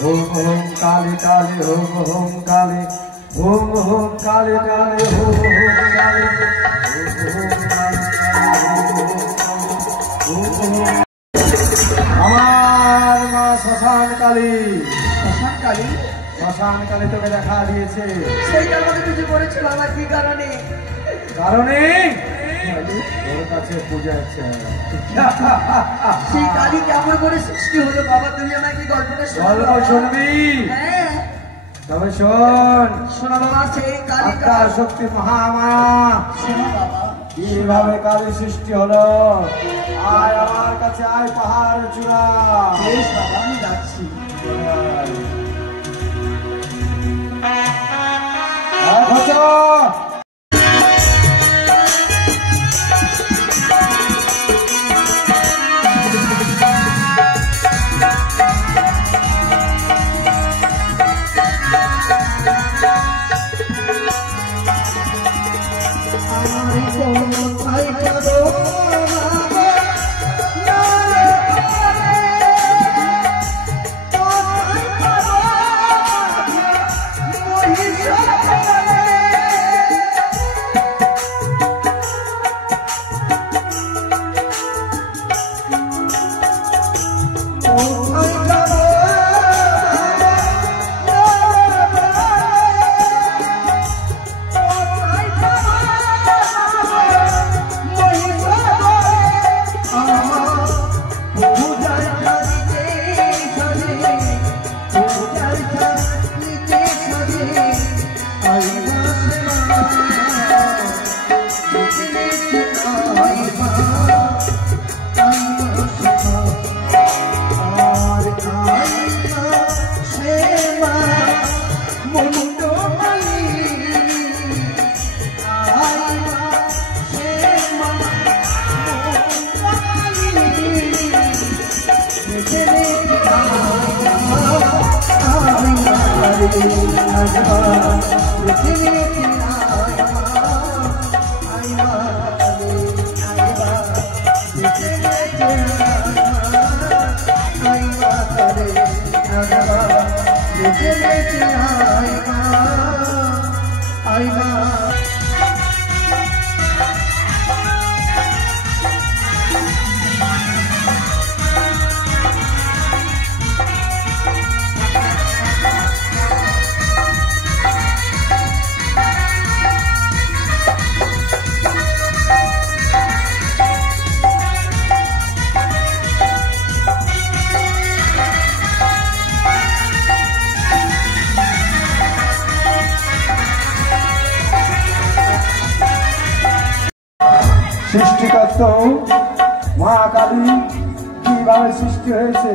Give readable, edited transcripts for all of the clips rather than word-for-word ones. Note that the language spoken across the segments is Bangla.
Om Kali Kali Om Kali Om Kali পাষাণ কালে তোকে দেখা দিয়েছে। সেইটা আমাকে কিছু করেছিল আমার কি কারণে? কারণে তোর কাছে পূজা আছে। সেই কালী কেমন করে সৃষ্টি হলো বাবা? তুমি আমাকে গল্পটা গল্প শুনবি? হ্যাঁ তবে শোন। শোনা বাবা, সেই কালী শক্তি মহামায়া শোনা বাবা কিভাবে কালী সৃষ্টি হলো। আয় আমার কাছে, আয় পাহাড় চূড়া। বেশ বাবা, আমি যাচ্ছি। সৃষ্টিকর্তা মা কালী কিভাবে সৃষ্টি হয়েছে।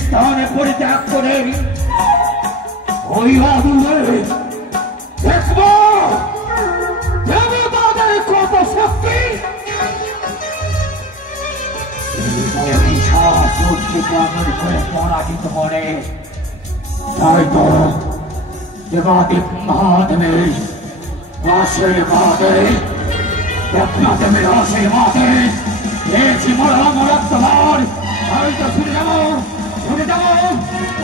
স্থানে পরিত্যাগ করে ওই আগুনে দেখবো দেবতাদের কত শক্তি। করে পরাজিত করে তাই তো দেবাদিক মহাদেবের আশীর্বাদে দেবনাথের আশীর্বাদে পেয়েছি মরাত্মবার। আমি তো শুনে যাবো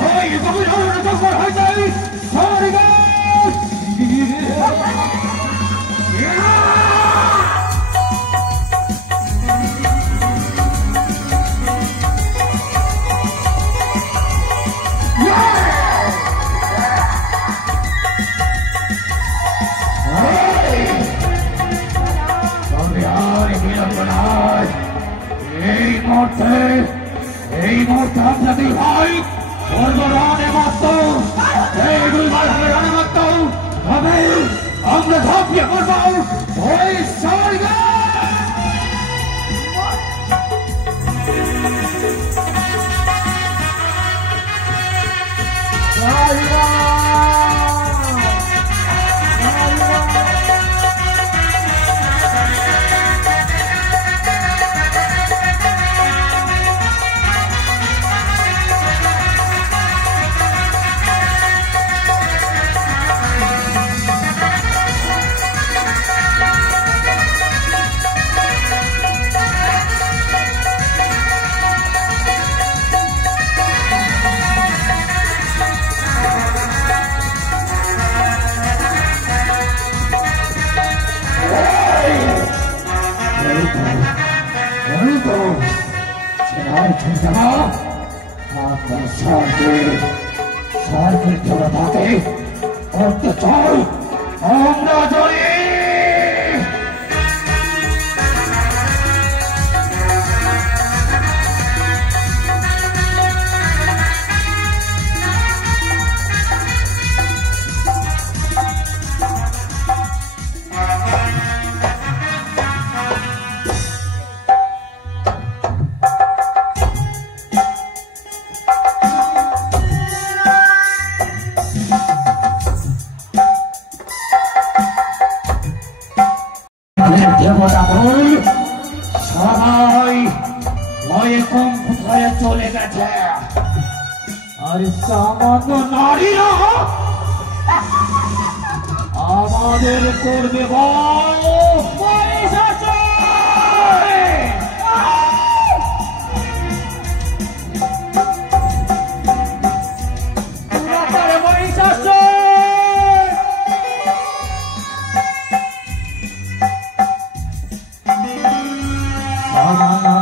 ওই গভীর জঙ্গল হয়ে যাই এই মুহূর্তে আপনাদের ভাই সর্বরানে মাত্র এই দুইবার হবে রানে মাত্র হবে আমরা ঝাঁপিয়ে পড়বো ওই সবাইকে থাকে সার্কেল ধরে থাকে করতে চাই আমরা জানি দেবতা বল সবাই ভয়ে কম্প হয়ে চলে গেছে আর সামান্য নারীরা আমাদের করবে বল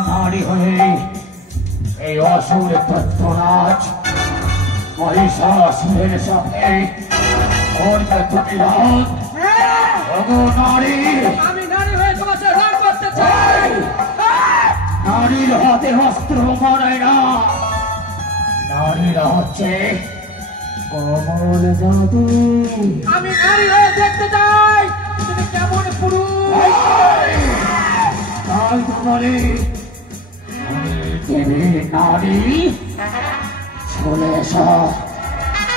নারী হয়ে এই অসুর তত্ত্বরাজ মহিষাসুরের সাথে করবে প্রতিরোধ। ওগো নারী, আমি নারী হয়ে তোমার সাথে রাগ করতে চাই। নারীর হাতে অস্ত্র মানায় না, নারীরা হচ্ছে কমল জাদু। আমি নারী হয়ে দেখতে চাই তুমি কেমন পুরুষ। তাই তো বলি দেবী নারী চলে এসো,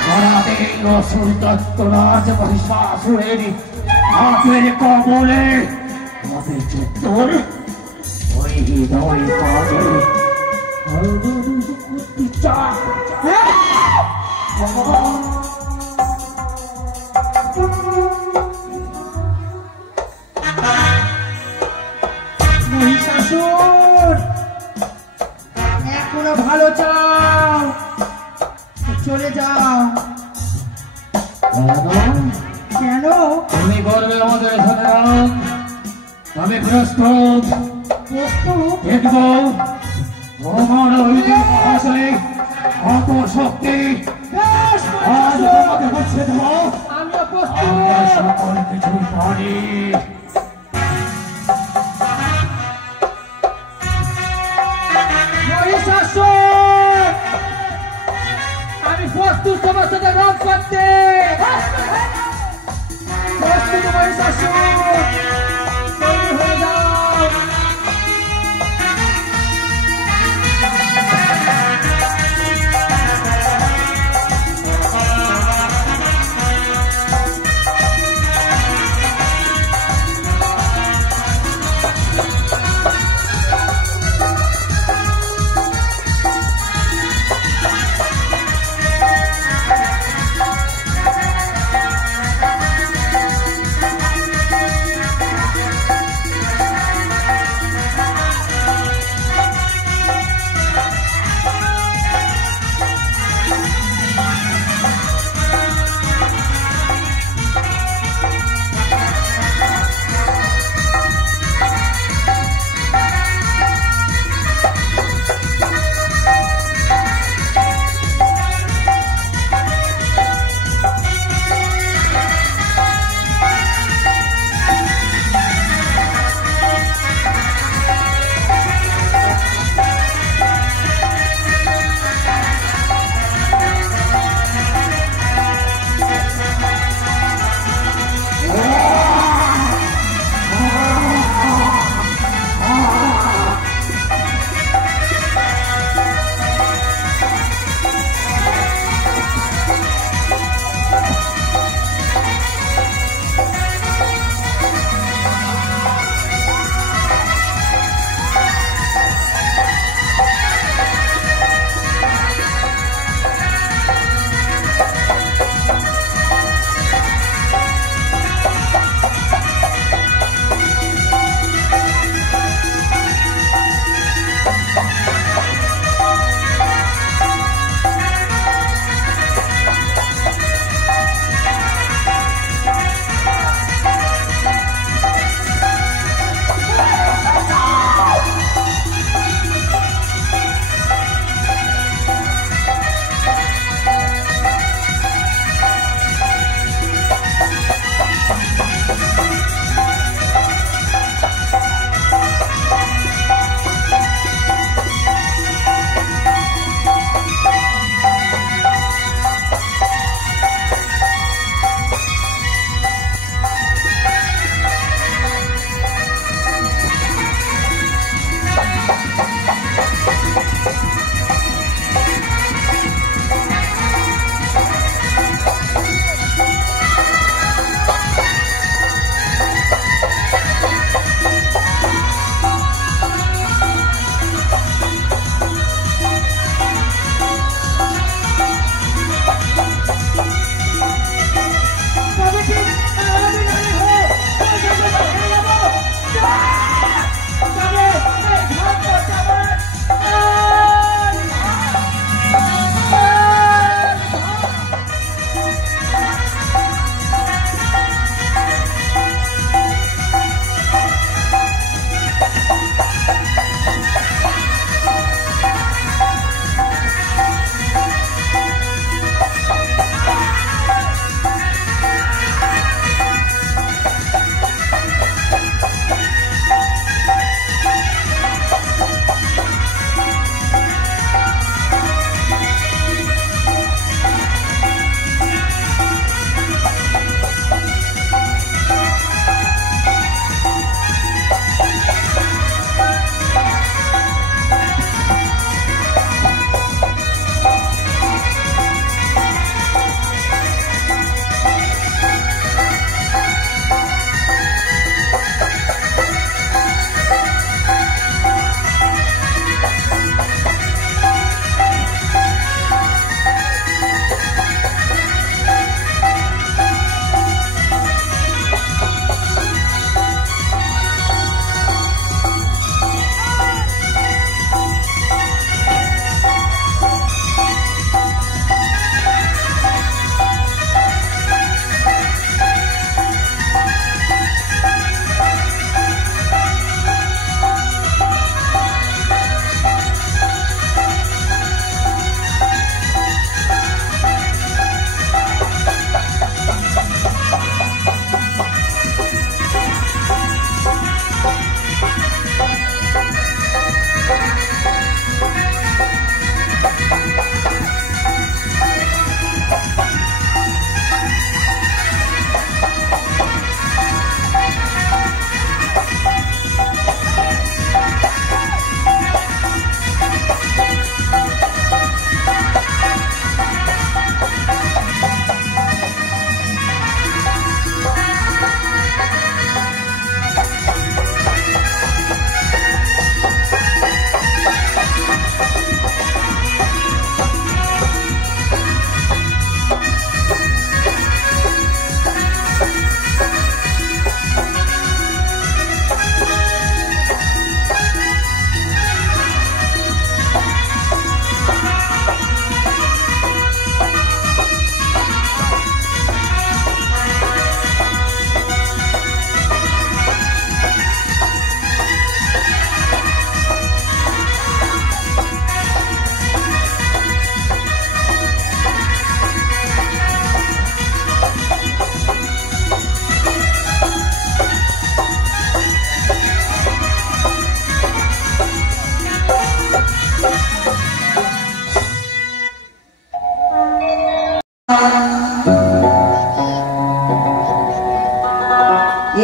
ধরাতে অসুর তত্ত্বরাজ মহিষাসুরের হাতের কবলে আমাদের চিত্তর ওই হৃদয় কাজে মহিষাসুর এখনো ভালো চাও, চলে যাও। কেন? তুমি করবে আমাদের সংগ্রাম, আমি প্রস্তুত। দেখব তোমার ওই মহাশয় কত শক্তি আজ তোমাকে হচ্ছে দেব। আমিও আমরা প্রস্তুত। সকল কিছু পারি। মহিষাসুর আমি প্রস্তুত তোমার সাথে রং করতে। প্রস্তুত মহিষাসুর, তৈরি হয়ে যাও।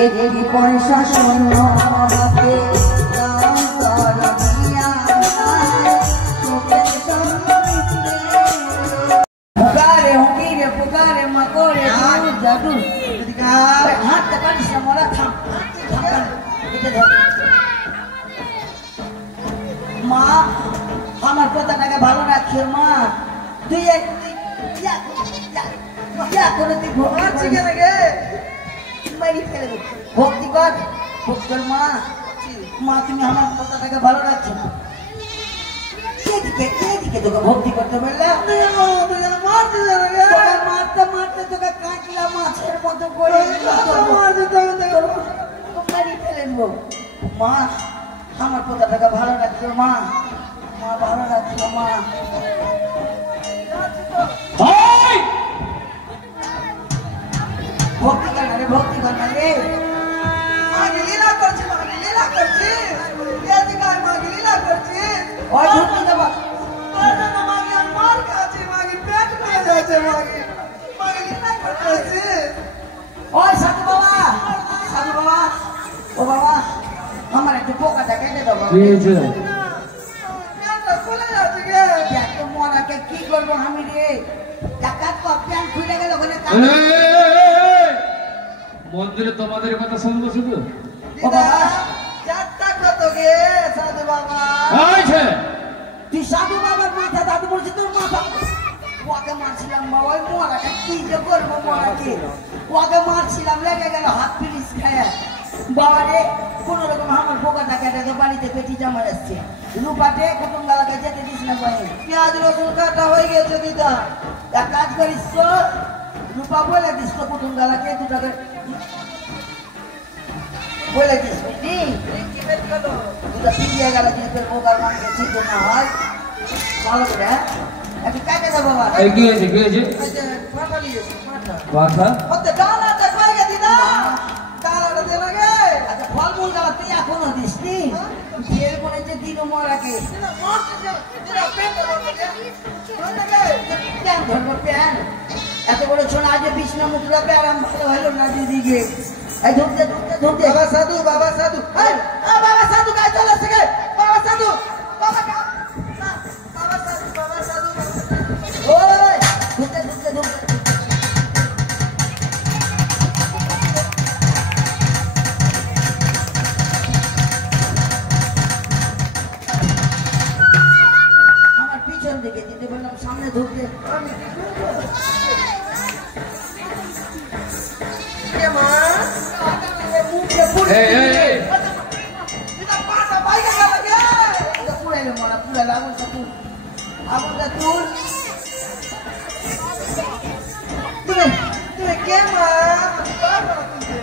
একটি পয়সা শূন্য হাতে দাও করমিয়া পুকারে হুকিরে পুকারে মাকড়ে জাদু হাতটা কাটিস না মরা থাম মা আমার কথাটাকে ভালো রাখিও মা তুই করে তুই ভোগাচ্ছি কেন গে ভক্তি কর ভক্তি কর মা মা তুমি আমার কথাটাকে ভালো রাখছো না এদিকে তোকে ভক্তি করতে পারলে মারতে মারতে তোকে কাটলাম মাছের মতো করে ফেলে দেবো মা আমার কথাটাকে ভালো রাখছো মা মা ভালো রাখছো মা ভক্তি কর না রে ভক্তি কর না রে মাকে লীলা করছে মাকে লীলা করছে ওই ভক্তি দেবা মাকে মার খাচ্ছে মাকে পেট করে যাচ্ছে মাকে লীলা করতেছে ওই সাধু বাবা ও বাবা আমার একটু পোকাটা কেটে দাও বাবা মরাকে কি করবো আমি রে প্যান্ট খুলে গেল মন্দিরে তোমাদের কথা শুনবো শুধু তুই সাধু বাবার মাথা দাদু বলছি তোর মাথা ওকে মারছিলাম বাবা ওই মরাকে কি যে করবো মরাকে ওকে মারছিলাম লেগে গেল হাত পিরিস খায় বাবা রে কোন রকম আমার পোকাটা কেটে বাড়িতে পেটি জামা আসছে রূপাতে কুটুম গালাকে যেতে দিস না ভাই পেঁয়াজ রসুন কাটা হয়ে গেছে দিদা এক কাজ করিস তো রূপা বলে দিস তো কুটুম গালাকে দুটাকে বলে দিস বুঝলি দুটা পিঁড়িয়ে গেল যদি পোকার মানকে ঠিক না হয় ভালো করে একটু কেটে দেবো বাবা কি হয়েছে পাঠা ডালাটা কয়ে দিদা ডালাটা দে লাগে আচ্ছা ফলমূল গালা তুই এখনো দিস নি বিয়ের পরে যে দিন মরাকে প্যান ধরবো প্যান এত বড় ছোনা আজ বিষ্ণু মুদ্রা প্যারাম ভালো হলো না দিদিকে এই ধরতে বাবা সাধু বাবা সাধু গায়ে চলে আসছে বাবা সাধু বাবা সাধু ওই ধরতে দিকে দিতে বললাম সামনে ঢুকতে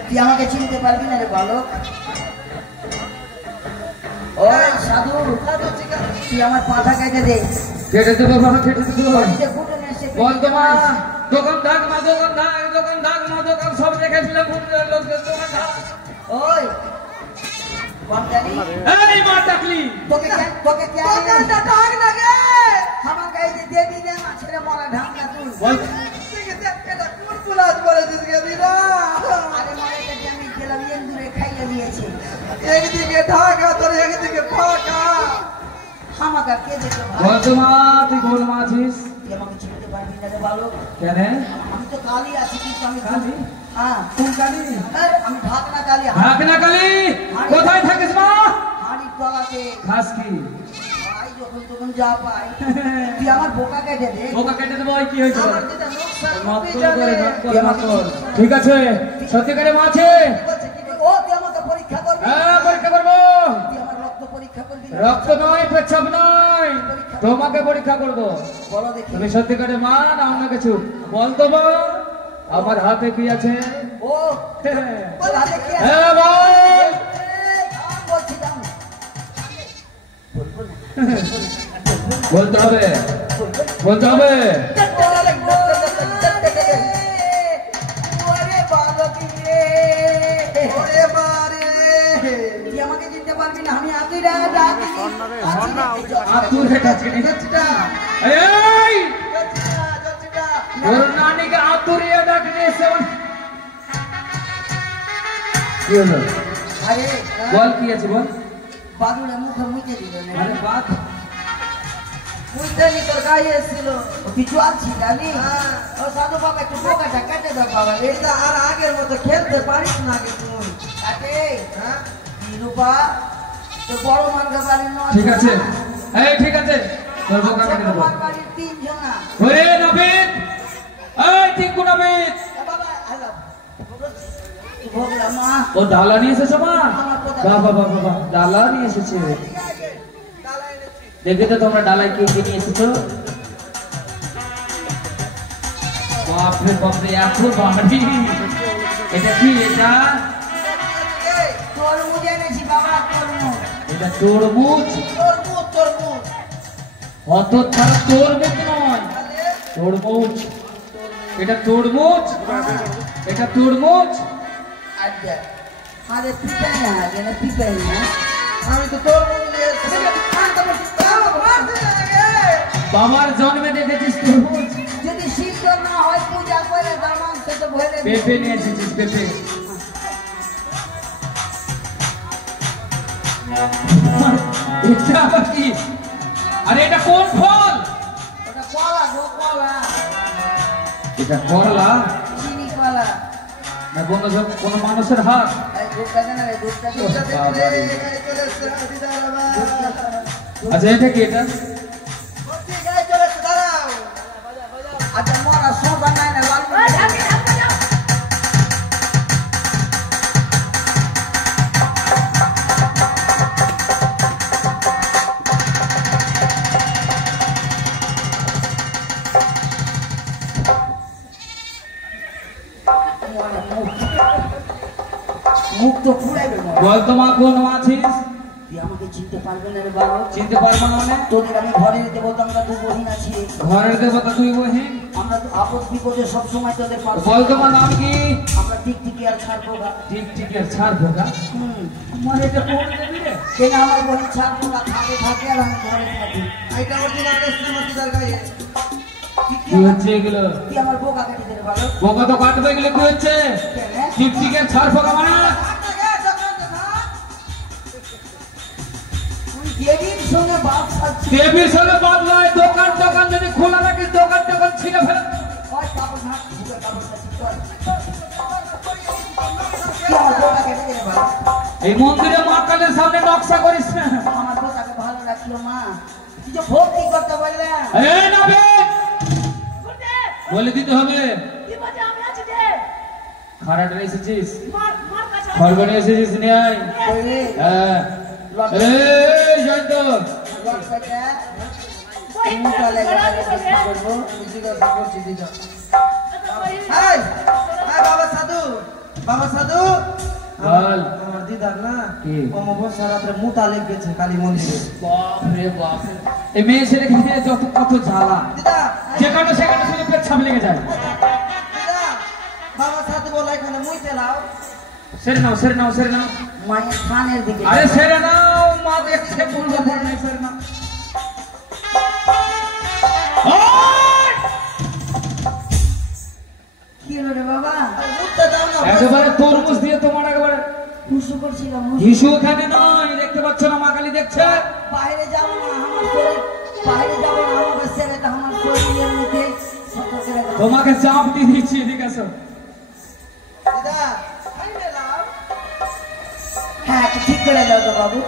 তুই আমাকে চিনতে পারবি না রে বালক ওই সাধু তুই আমার পাঠা কেটে দে কেটে দেবো বাবা কেটে দেবো বল তোমা দোকান সব রেখেছিলাম ওই এই মা ডাকলি তোকে ডাক না গে আমার গায়ে যে দেবী রে মাছের মরা ঢাকা তুই বল কোন কুলাজ বলে দিস গে দিদা আরে মাকে আমি গেলাম এন্দুরে খাইয়ে দিয়েছি একদিকে ঢাকা তোর একদিকে ফাঁকা আমাকে কে দেখো বল তোমা তুই কোন মা আছিস তুই আমাকে চিনতে পারবি না রে বালক কেন আমি তো কালী আছি কিন্তু আমি কালী? হ্যাঁ কোন কালী আমি ঢাকনা কালী ঢাকনা কালী কোথায় থাকিস মা হাড়ির তলাতে খাস কি ভাই যখন তখন যা পাই তুই আমার বোকা কেটে দে বোকা কেটে দেবো কি হয়েছে আমার যেটা নোকসান ঠিক আছে সত্যিকারে মা আছে ও তুই আমাকে পরীক্ষা করবি হ্যাঁ পরীক্ষা করবো তুই আমার রক্ত পরীক্ষা করবি রক্ত নয় পেচ্ছাপ নয় তোমাকে পরীক্ষা করবো বলো দেখি তুমি সত্যিকারে মা না অন্য কিছু বল তো মা আমার হাতে কি আছে ও বল হাতে কি আছে হ্যাঁ বল বলছি দাম বলতে হবে বলতে হবে ওরে বালক রে ওরে মারে তুই আমাকে চিনতে পারবি না আমি আতুরা ডাকি আতুরে ডাকি এই ওর নানিকে আতুরে ডাকনি সেवन কি হলো আরে বল কি আছে বল বাদুড়ে মুখে মুখে দিল না আরে বাদ মুখে নি তোর গায়ে এসেছিল কিছু আছি জানি ও সাধু বাবা একটু বোকাটা কেটে দাও বাবা এটা আর আগের মতো খেলতে পারিস না আগে তুই কাটে হ্যাঁ রূপা তো বড় মানগা বাড়ির নয় ঠিক আছে এই ঠিক আছে তোর বোকা কেটে দেবো বাড়ির 3 জনা ওরে নবীন এই টিঙ্কু নবীন বাবা হ্যালো ভোগলা মা ও ডালা নিয়ে এসেছো মা বাবা বাবা বাবা ডালা নিয়ে এসেছে দেখে তো তোমরা ডালায় কি কি নিয়ে এসেছো বাপরে বাপরে এত ভারী এটা কি এটা তরমুজ এনেছি বাবা তরমুজ এটা তরমুজ তরমুজ অত ছাড়া তরমুজ নয় তরমুজ এটা তরমুজ এটা তরমুজ আচ্ছা আরে পিটাই না যেন পিটাই না আমি তো তরমুজ নিয়ে এসেছি বাবার জন্মে দেখেছিস তরমুজ যদি সিদ্ধ না হয় পূজা করে দামান সে তো ভরে পেঁপে নিয়ে এসেছিস পেঁপে এটা আবার কি আরে এটা কোন ফল ওটা কলা গো কলা এটা করলা চিনি কলা না কোন মানুষের হাত এই দুধটা কেন রে দুধটা বাবারে। আচ্ছা এটা কি এটা আচ্ছা মরা সোফা নাই না লাল মুখ তো পুরাইবে না বল তো মা কোন মা আছিস তুই আমাকে চিনতে পারবে না রে বাবা চিনতে পারবো না মানে তোদের আমি ঘরে দেবো তো আমরা দু বহিন আছি ঘরের দেবতা তুই বহিন আমরা তো আপদ বিপদে সবসময় তোদের পাশে বল তো মা নাম কি আমরা টিকটিকি আর ছাড়বো না ঠিক ঠিক আছে ছাড় বোকা আমার এটা কোন দেবী রে কেন আমার বহিন ছাড়বো না থাকে থাকে আর আমি ঘরে থাকি এটা অরিজিনাল শ্রীমতীদার গায়ে কি হচ্ছে এগুলো তুই আমার বোকা কেটে দে রে বাবা বোকা তো কাটবে এগুলো কি হচ্ছে কেন ঠিক ঠিক আছে ছাড় বোকা মানে তুই দেবীর সঙ্গে বাপ সাচ্ছি দেবীর সঙ্গে বাদলায় দোকান দোকান যদি খোলা রাখিস দোকান দোকান ছিঁড়ে ফেলে ওই কাপড় না ভুলে কাপড় সাচ্ছি চল তুই আমার বোকা কেটে দে রে বাবা এই মন্দিরে মা কালের সামনে নকশা করিস না আমার বোকাকে ভালো রাখলো মা তুই যে ভক্তি করতে বললে এই নবে বলে দিতে হবে খারাটা এসেছিস খরগনে এসেছিস নিয়ে আয় বললে হ্যাঁ এই জয়ন্ত লট পেটে মুখটা লেগে গেলে কি করবো জিজ্ঞাসা করছি দিদা হাই হাই বাবা সাধু বল আমার দিদার না কি? অমাবস্যা রাত্রে মুতা লেগেছে কালী মন্দিরে বাপরে বাপ এই মেয়ে ছেলে খেয়ে যত কত জ্বালা দিদা যেখানে সেখানে শুধু পেট ছাপ লেগে যায় দিদা বাবা সাধু বলে এখানে মুইতে লাও সেরে নাও সেরে নাও সেরে নাও মায়ের কানের দিকে আরে সেরে নাও মা দেখছে বলবো পর নাই সেরে নাও ওই! কি হলো রে বাবা মুতে দাও না একেবারে তরমুজ দিয়ে তোমার একেবারে হুসু করছিলাম হিসু এখানে নয় দেখতে পাচ্ছ না মা কালী দেখছে বাইরে যাবো না আমার শরীর বাইরে যাবো না আমাকে ছেড়ে তো আমার শরীরের মধ্যে সত্য করে দাও। তোমাকে চাপ দিয়ে দিচ্ছি ঠিক আছে দিদা খাইলে লাও হ্যাঁ একটু ঠিক করে দাও তো বাবু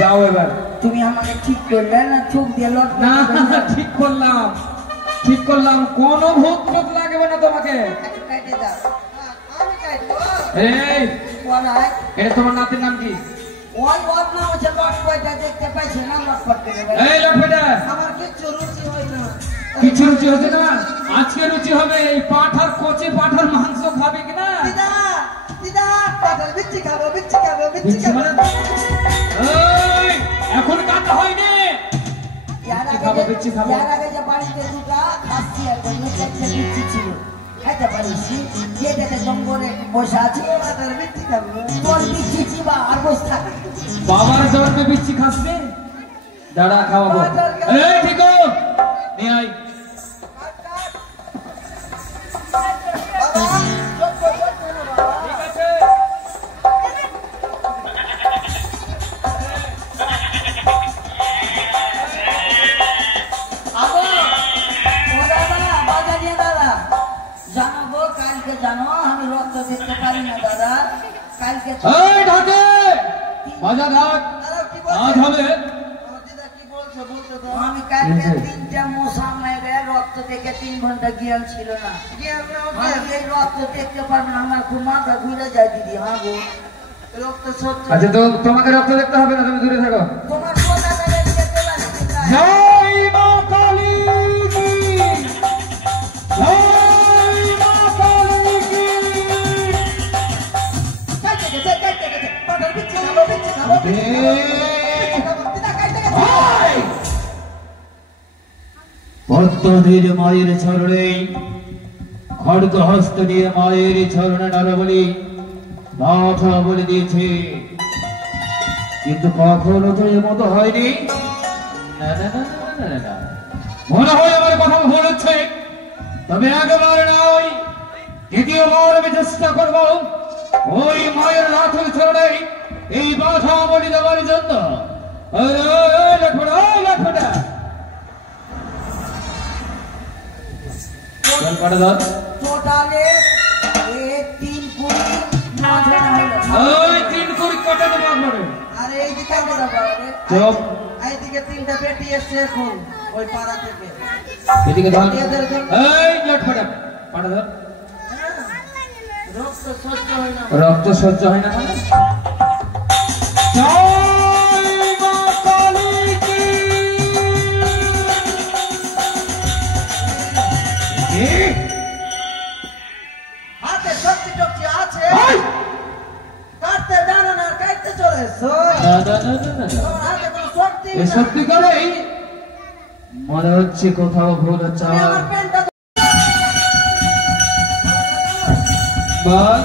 যাও এবার তুমি আমাকে ঠিক করলে না চোখ দিয়ে লট না ঠিক করলাম কোনো ভূত টুত লাগবে না তোমাকে কেটে দাও আমি খাইবো এই ওনায় এটা তোমার নাতির নাম কি ওই ওর নাম হচ্ছে লট পয়টা দেখতে পাইছে না লট পট করে ভাই এই লটপেটা আমার কিচ্ছু রুচি হয় না কিছু রুচি হচ্ছে না আজকে রুচি হবে এই পাঠার কচি পাঠার মাংস খাবে কিনা দিদা দিদা পাগল বিচ্ছি খাবো বিচ্ছি বুঝছি মানে? খাবো এই, এখন কাটা হয়নি বিচ্ছি খাবো। ইয়ার আগে যে বাড়িতে দুটা খাসি আর কোনো একটা বিচ্ছি ছিল খাইতে পারিস যেটাতে জঙ্গলে বসে আছে পাগল বিচ্ছি খাবো তোর বিচ্ছি চিবা আর বসে থাকে বাবার জন্মে বিচ্ছি খাসবে দাঁড়া খাওয়াবো এই ঠিক নিয়ে আয় বাবা থেকে জানো আমি রক্ত দেখতে পারি না দাদা। কালকে এই ঢাকে বাজা ঢাক আজ হবে। আমি কালকে 3টা মশা মেরে রক্ত দেখে 3 ঘন্টা জ্ঞান ছিল না। আমি এই রক্ত দেখতে পারবো না, আমার খুব মাথা ঘুরে যায় দিদি। হ্যাঁ গো রক্ত সহ্য। আচ্ছা তো তোমাকে রক্ত দেখতে হবে না, তুমি দূরে থাকো। তোমার কথা মেরে দেখতে পাচ্ছি না। জয় মা কালী কি, জয় মা কালী কি। কাইতে গেছে পাটার বিচ্ছি খাবো দিদা কাইতে গেছে। পদ্মধীর মায়ের চরণে খড়গ হস্ত দিয়ে মায়ের চরণে নরবলি মাথা বলে দিয়েছে, কিন্তু কখনো তো এমত হয়নি। না না না না না না, মনে হয় আমার কথা ভুল হচ্ছে। তবে একবার নয়, দ্বিতীয়বার আমি চেষ্টা করবো ওই মায়ের রাথের চরণে এই মাথা বলি দেওয়ার জন্য। লেখা টোটালে 3 কুড়ি মাঝে না হলো। ওই 3 কুড়ি কটা তো মাছ মারে। আর এই দিকে বড় বাবারে চুপ, এইদিকে 3টা পেটি এসছে এখন ওই পাড়া থেকে। এদিকে ধর। এই লেট ফাটা পাটা ধর। রক্ত সহ্য হয় না। রক্ত সহ্য হয় না মানে? জয় মা কালী কি। কি? হাতে শক্তি টক্তি আছে, ওই! কাটতে জানো না, কাটতে চলে এসো। না না না না না। তোমার হাতে কোনো শক্তি এ সত্যি করে মনে হচ্ছে কোথাও ভুল হচ্ছে তুমি আমার। আমার পেনটা বল।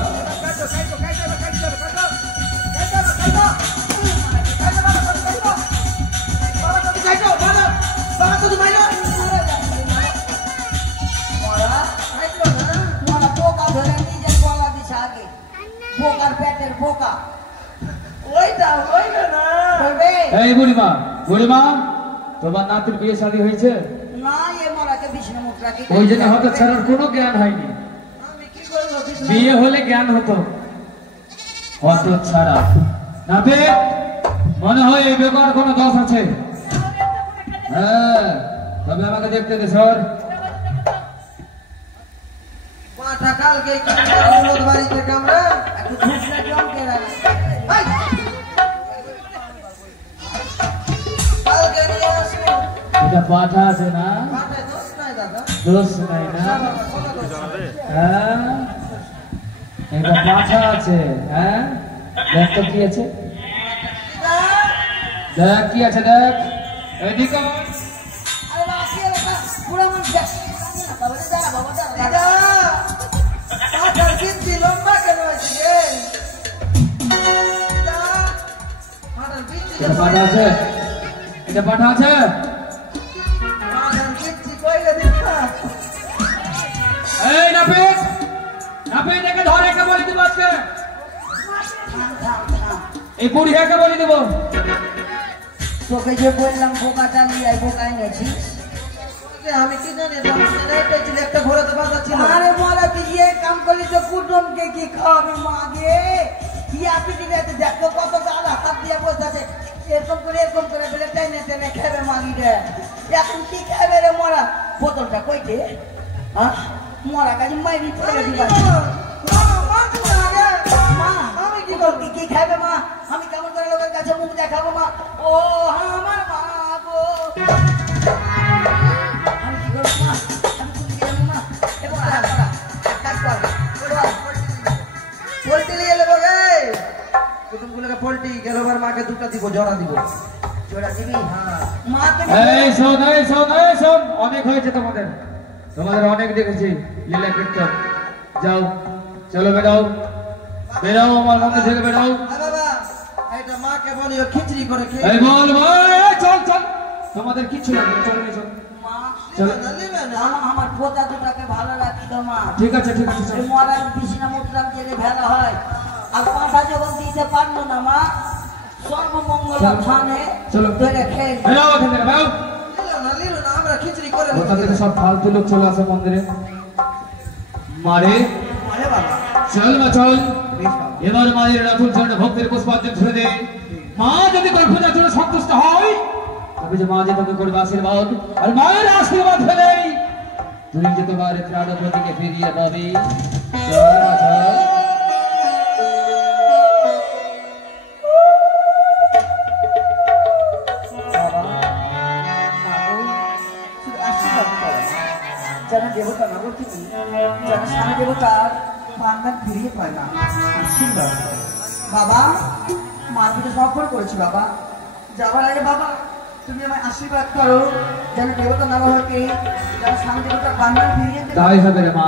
এই বুড়িমা, বুড়িমা, তোমার নাতির বিয়ে শাদী হয়েছে? ওই জন্য হয়তো ছাড়ার কোনো জ্ঞান হয়নি। বিয়ে হলে জ্ঞান হতো, হত ছাড়া নাবে। মনে হয় এই বেকার কোনো দোষ আছে। হ্যাঁ, তবে আমাকে দেখতে দে স্যার। কালকে বাড়িতে কামড়া একটু ঘুষলে জমকে কালকে নিয়ে আসবো। এটা পাঠা আছে না? মাথায় দোষ নাই দাদা, দোষ নাই না? হ্যাঁ, এটা পাঠা আছে। হ্যাঁ, দেখ তো কি আছে, দেখ কি আছে, দেখ এদিকে। আরে বাবা কি বাবা পুরো মন দেখ বাবা দাঁড়া বাবা দাঁড়া পাঠার বিন্দি লম্বা কেন হয়েছে রে পাঠার বিন্দি এটা পাঠা আছে, এটা পাঠা আছে। পাঠার বিন্দি কইলে দিবা। এই নাপিত, নাপিত একে ধরে, একে বলে দিব আজকে। এই বুড়ি একে বলে দিব। তোকে যে বললাম বোকাটা নিয়ে বোকা এনেছিস, আমি কি জানি একটা ঘোরাতে বাধা ছিল। আরে বলা তুই ইয়ে কাম করলি তো কুটুমকে কি খাওয়াবি মাগে ইয়া পিটি রেতে দেখো কত গালা হাত দিয়ে বসে আছে এরকম করে বলে টেনে টেনে খাবে মাগি রে। এখন কি খাবে রে মরা বোতলটা কইতে হ্যাঁ মরা কাজে মাইরি ফেলে দিবা। আমি কি করবি কি খাবে মা? আমি কেমন করে লোকের কাছে মুখ দেখাবো মা? ও আমার মা গো আমি কি করবো মা? আমি তুমি কি জানো মা? এবার কাজ কর পোল্ট্রি নিয়ে এলে বলে কুটুমগুলোকে পোল্ট্রি গেলোবার মাকে দুটা দিব, জোড়া দিব। জোড়া দিবি? হ্যাঁ মা তুমি এই শোন, এই শোন, এই শোন, অনেক হয়েছে তোমাদের, তোমাদের অনেক দেখেছি লীলা কীর্তন। যাও, চলো বেরাও, বেরাও আমার মন্দির থেকে বেরাও। বাবা এটা মাকে বলিও খিচড়ি করে খেয়ে। এই বল ভাই, চল চল, তোমাদের কিছু না, চলো চল। মা চল। আমার পোতা দুটাকে ভালো রাখতো মা। ঠিক আছে ঠিক আছে, চল। মরার বিছনা মুদ্রাম জেলে ভেলা হয় আর পাঁঠা যখন দিতে পারলো না মা সর্বমঙ্গল থানে চলো ধরে খেয়ে বেরাও এখান থেকে, বেরাও। না আমরা খিচড়ি করে কোথা থেকে সব ফালতু লোক চলে আসে মন্দিরে, মারে আরে চল মা চল বেশ বাবা। এবার মায়ের রাতুল চরণে ভক্তের পুষ্পাঞ্জলি ধরে দে। মা যদি তোর পূজার জন্য সন্তুষ্ট হয় তবে যে মা যে তোকে করবে আশীর্বাদ, আর মায়ের আশীর্বাদ হলেই তুই যে তোমার প্রাণ প্রতিকে ফিরিয়ে পাবি। চল মা চল। বাবা, মাগো, শুধু আশীর্বাদ করো। যেন দেবতা নগর থেকে যেন স্বামী দেবতার বান্দান ফিরিয়ে পায় না, আশীর্বাদ করো। বাবা, মার পিঠে সফর করেছি বাবা, যাবার আগে বাবা তুমি আমায় আশীর্বাদ করো যেন দেবতা নগরকে যেন স্বামী দেবতার বান্দান ফিরিয়ে দেয়। তাই হবে রে মা,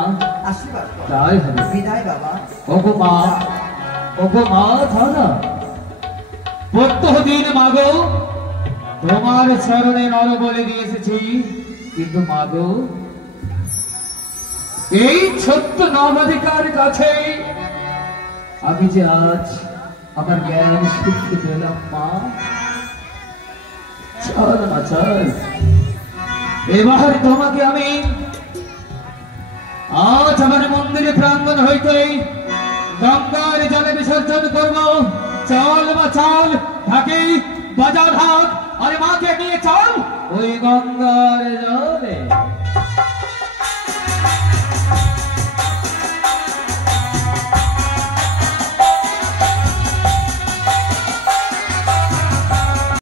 আশীর্বাদ করো। তাই হবে। বিদায় বাবা। ওগো মা, ওগো মা ধরা প্রত্যহ দিন মাগো তোমার চরণে নর বলে দিয়ে এসেছি, কিন্তু মাগো এই ছোট্ট নবাধিকার কাছে আমি যে আজ আমার জ্ঞান শিক্ষিত পেলাম মা। চল মা চল, এবার তোমাকে আমি আজ আমার মন্দিরে প্রাঙ্গণ হইতে গঙ্গার জলে বিসর্জন করব। চল মা চল, ঢাকি বাজার হাত, আরে মাকে নিয়ে চল ওই গঙ্গার জলে।